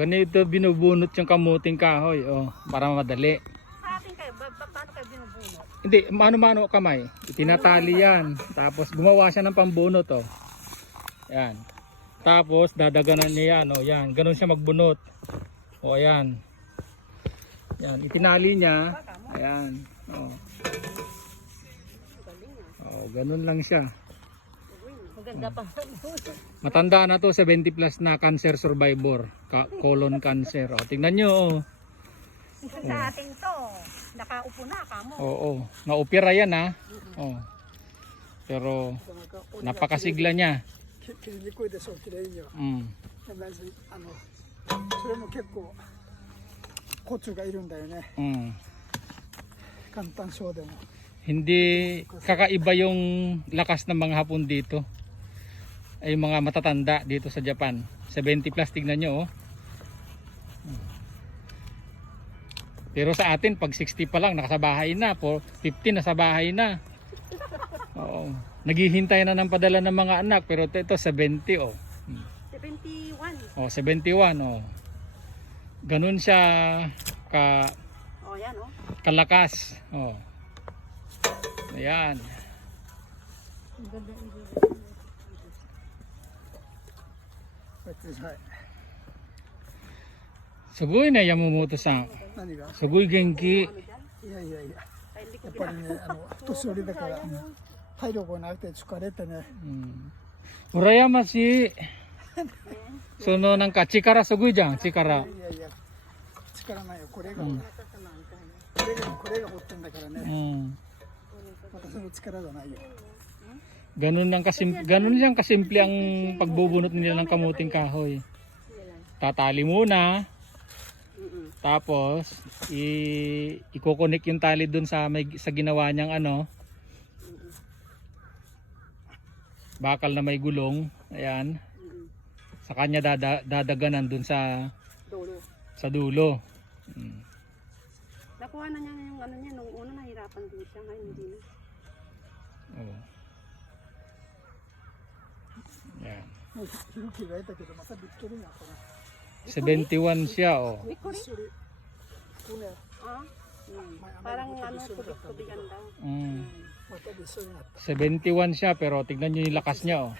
Ganito binubunot yung kamuting kahoy, para madali. Sa atin kayo, paano kayo binubunot? Hindi, mano-mano kamay. Itinatali yan. Tapos gumawa siya ng pambunot, Yan. Tapos dadaganan niya yan, yan. Ganun siya magbunot. Ayan. Yan, itinali niya. Ayan. Ganun lang siya. Maganda pa. Matanda na to, 70 plus na, cancer survivor, colon cancer. Tingnan nyo. Sa atin to, nakaupo na kamo. Oo, naopera yan pero napakasigla niya. Hindi kakaiba yung lakas ng mga Hapon dito. Ay mga matatanda dito sa Japan. 70 plus, tignan nyo. Pero sa atin pag 60 pa lang nasa bahay na, 50 nasa bahay na. Naghihintay na ng padala ng mga anak, pero ito 70 71. 71 Ganun siya yan kalakas. Ayan. Sugoi na Yamamotoさん。すごい元気。いやいやいや、やっぱりね、年寄りだから体力がなくて疲れてね。羨ましい。そのなんか力すごいじゃん、力。いやいや、力ないよ。これが掘ってんだからね。私の力がないよ。Ganun lang kasimple ang pagbubunot nila ng kamuting kahoy. Tatali muna. Tapos i-connect yung tali dun sa ginawa niyang bakal na may gulong. Ayan. Sa kanya dadaganan dun sa dulo. Nakuha na niya yung niya nung una, nahirapan din siya, ngayon hindi na. Yan. 71 siya Parang tubig-tubigan daw. 71 siya, pero tignan nyo yung lakas niya.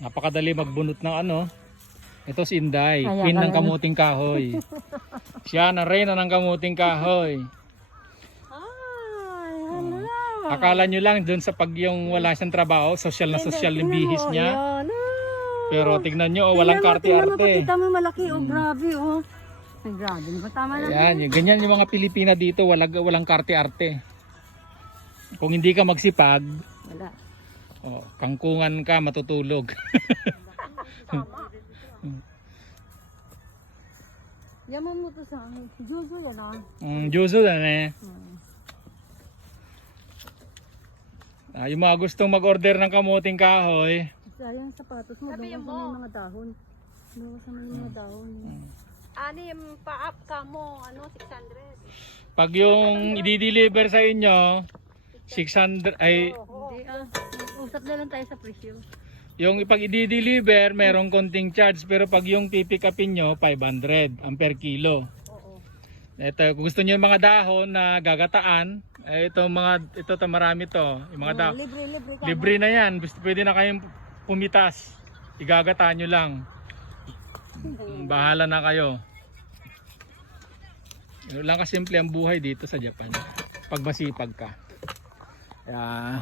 Napakadali magbunot ng ito si Inday, queen ng kamuting kahoy. Siya na reyna ng kamuting kahoy. Akala nyo lang dun sa pag yung wala siyang trabaho, social na social yung bihis niya. Pero tignan nyo, walang karte-arte. Kita mo malaki, grabe Ay, grabe, tama na. Ayan, ganyan yung mga Pilipina dito, walang karte-arte. Kung hindi ka magsipag, wala. Kangkungan ka, matutulog. Yamamotoさん、上手だな。上手だね。Yung mga gustong mag-order ng kamuting kahoy, yung sapatos mo, doon sa may mga dahon. Doon sa may mga dahon. Yung pa-up ka mo, 600. pag yung i-deliver sa inyo, 600 ay Hindi usap na lang tayo sa presyo. yung ipag i-deliver, merong konting charge, pero pag yung pipick upin nyo, 500 ang per kilo. Ito, kung gusto niyo yung mga dahon na gagataan, ito marami to, yung mga dahon. Libre na yan, pwede na kayong pumitas. Igagataan nyo lang. Bahala na kayo. Yun lang kasimple ang buhay dito sa Japan. Pag masipag ka.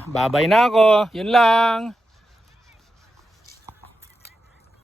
Babay na ako. Yun lang.